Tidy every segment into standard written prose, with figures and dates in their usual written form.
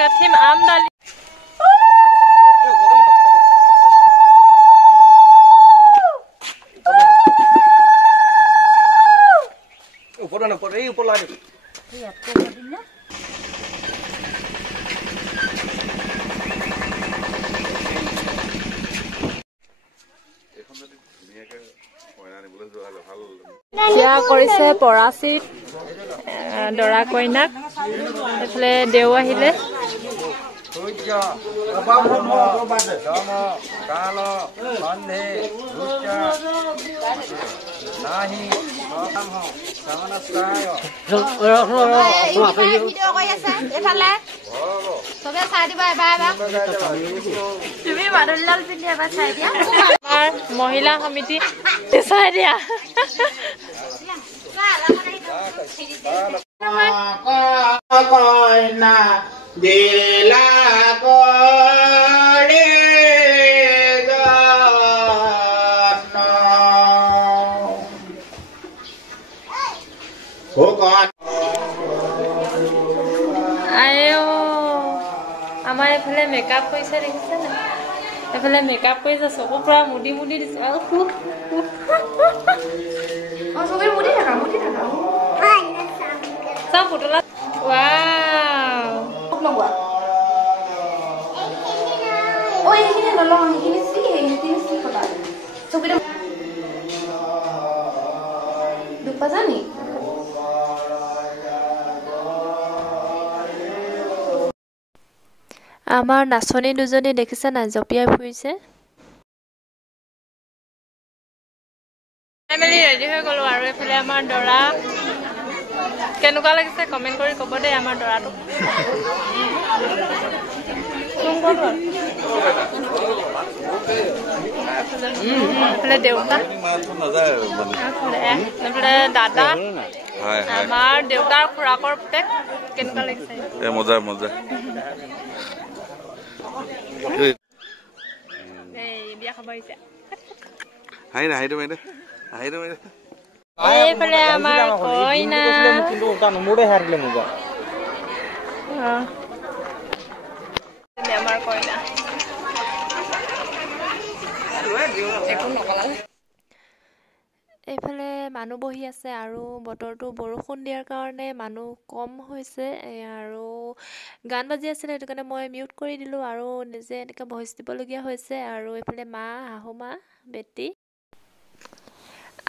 গাঠিম আম দালি বিয়া কৰিছে পৰাচিত দৰা কইনাক এফালে দেও আহিলে মহিলা সমিতি চাই দিয়া কইনা দিলা করে আমাৰ এফালে মেকআপ কৰিছে দেখিছে না এফালে মেকআপ কৰিছে চকু পুৰা মুদি মুদি দিছে চব পুতলা আমাৰ নাচনী দুজনী দেখিছে না জপিয়াই ফুৰিছে মেলি ৰেডি হৈ গলো আৰু এফালে আমাৰ দৰা কেনেকুৱা লাগিছে কমেন্ট কৰি ক'ব দেই আমাৰ দৰাটো এফালে দেউতা এফালে দাদা আমাৰ দেউতাৰ খুৰাকৰ পুতেক কেনেকুৱা লাগিছে মজা মজা বিয়া খাব আহিছে এইফালে আমাৰ কইনা আমাৰ কইনা এইফালে মানুহ বহি আছে আৰু বতৰটো বৰষুণ দিয়াৰ কাৰণে মানুহ কম হৈছে আৰু গান বাজি আছিলে সেইটো কাৰণে মই মিউট কৰি দিলোঁ আৰু নিজে এনেকৈ ভইচ দিবলগীয়া হৈছে আৰু এইফালে মা শাহু মা বেটি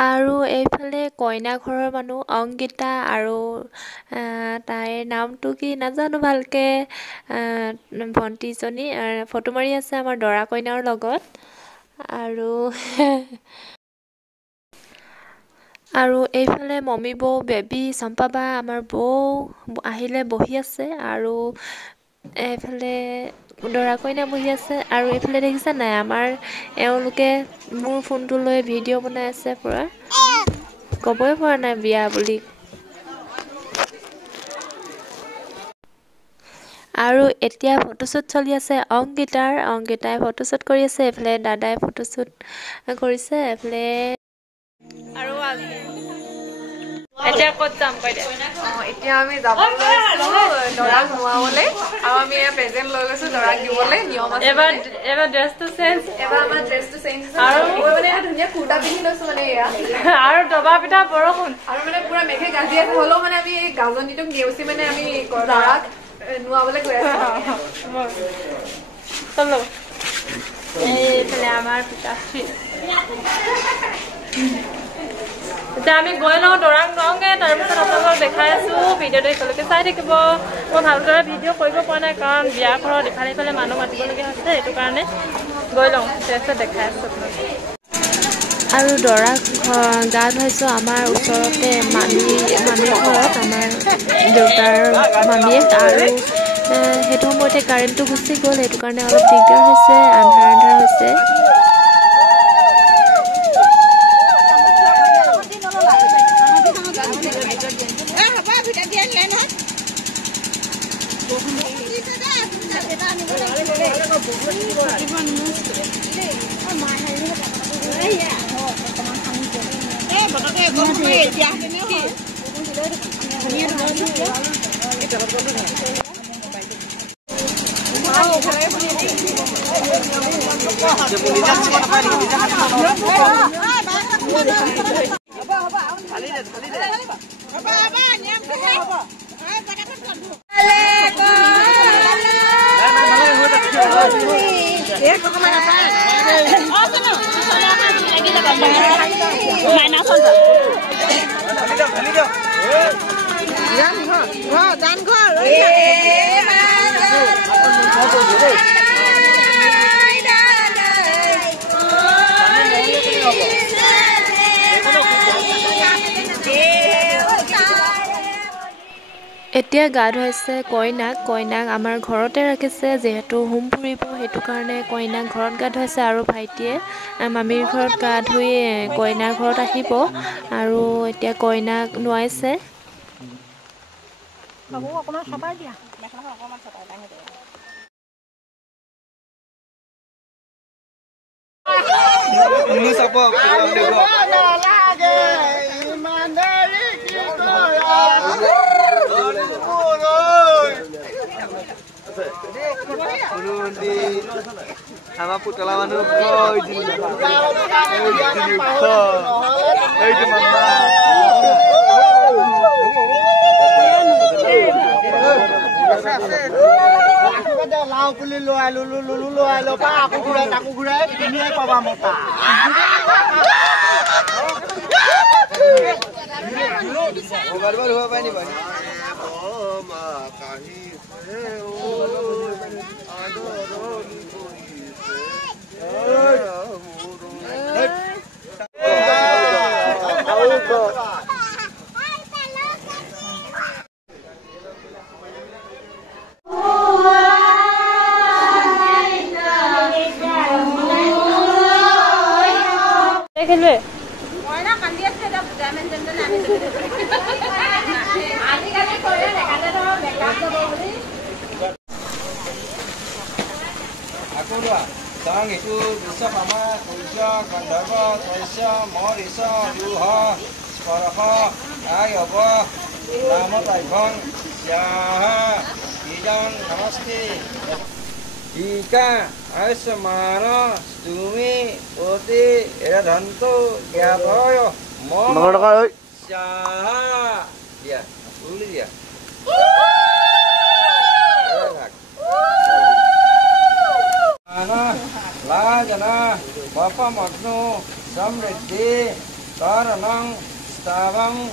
আৰু এইফালে কইনা ঘৰৰ মানুহ অংগীতা আৰু তাইৰ নামটো কি নাজানো ভালকৈ ভণ্টিজনী ফটো মাৰি আছে আমাৰ দৰা কইনাৰ লগত আৰু এইফালে মমী বৌ বেবী চম্পা বা আমাৰ বৌ আহিলে বহি আছে আৰু এইফালে দৰা কইনা বহি আছে আৰু এইফালে দেখিছে নাই আমাৰ এওঁলোকে মোৰ ফোনটো লৈ ভিডিঅ' বনাই আছে পুৰা ক'বই পৰা নাই বিয়া বুলি আৰু এতিয়া ফটোশ্বুট চলি আছে অংগীতাই ফটোশ্বুট কৰি আছে এইফালে দাদাই ফটোশ্বুট কৰিছে এইফালে আৰু এতিয়া ক'ত যাম বাইদেউ এতিয়া আমি যাব লৈছো দৰাক নোৱাবলৈ আৰু আমি প্ৰেজেন্ট লৈ গৈছো দৰাক দিবলৈ নিয়ম আছে এবাৰ ড্ৰেছটো চেঞ্জ আমাৰ ড্ৰেছটো চেঞ্জ আৰু মই মানে ধুনীয়া কুৰ্তা পিন্ধি লৈছো মানে এয়া আৰু ডবা পিঠা বৰষুণ আৰু মানে পুৰা মেঘে গাজি আছে হ'লেও মানে আমি এই গাজনিটোক নেওচি মানে আমি দৰাক নোৱাবলৈ গৈ আছো চলো এইফালে আমাৰ পিতাশ্ৰী এতিয়া আমি গৈ লওঁ দৰাক লওঁগে তাৰপিছত আপোনালোকক দেখাই আছো ভিডিঅ'টো একেলগে চাই থাকিব মই ভালদৰে ভিডিঅ' কৰিব পৰা নাই কাৰণ বিয়া ঘৰত ইফালে ইফালে মানুহ মাতিবলগীয়া হৈছে সেইটো কাৰণে গৈ লওঁ তাৰপিছত দেখাই আছো আপোনালোকক আৰু দৰাক গা ধুৱাইছোঁ আমাৰ ওচৰতে মামীৰ ঘৰত আমাৰ দেউতাৰ মামীয়ে আৰু সেইটো সময়তে কাৰেণ্টটো গুচি গ'ল সেইটো কাৰণে অলপ দিগদাৰ হৈছে আন্ধাৰ হৈছে এতিয়া গা ধুৱাইছে কইনাক আমাৰ ঘৰতে ৰাখিছে যেহেতু হোম ফুৰিব সেইটো কাৰণে কইনাক ঘৰত গা ধুৱাইছে আৰু ভাইটিয়ে মামীৰ ঘৰত গা ধুই কইনাৰ ঘৰত আহিব আৰু এতিয়া কইনাক নোৱাইছে Sama putela manu lao puli lo lo pa aku gurai ini papa mota baru apa ini bang oh makahi খেলবে ময়না কান্দি আছে এটা বুজাই মেন তেন আমি আজিকালি কৰে নেকালে ধৰ মেকআপ কৰিব বুলি আকোৰা sang itu bisa sama kulja gandharva taisya morisa yuha sparaha ayaba nama taibang syaha ijang namaste ika asmara stumi oti eradhanto gyatoyo mama syaha dia uli dia Lajana Bapa Magno Samriddhi Karanang Stavang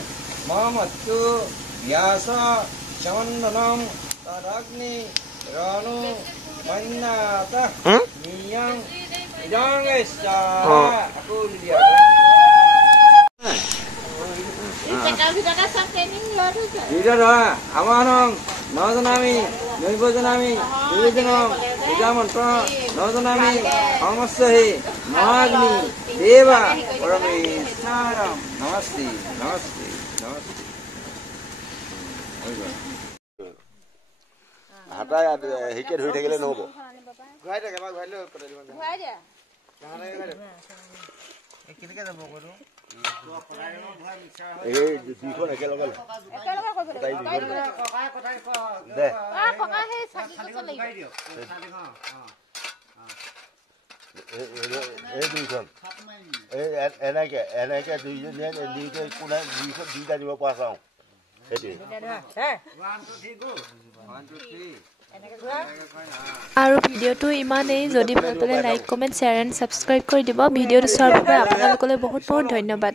Mamatu Vyasa Chandanam Tadagni Ranu Mannata Niyang Niyang Esyaha Aku lihat Tidak dah, amanong, nauzanami, nubuzanami, nubujanam, ujamantra, nauzanami, amasahi, magni, deva, parameswaram, namaste, namaste, namaste. Hata hiket hui thakile nobo. Guai thake ba guai lo kore diban. ঘূৰাই দিয়া Ekilike jabo koru. এই দুইখন একেলগে একেলগে কৰিব লাগিব দে ককা সেই চাকি কচল লাগিব এই দুইখন এই এনেকে দুইজনীয়ে নিজে কোনে দুইখন দুইটা দিব পৰা চাওঁ সেইটোৱে আৰু ভিডিঅ'টো ইমানেই যদি ভাল পালে like comment share and subscribe কৰি দিব ভিডিঅ'টো চোৱাৰ বাবে আপোনালোকলৈ বহুত বহুত ধন্যবাদ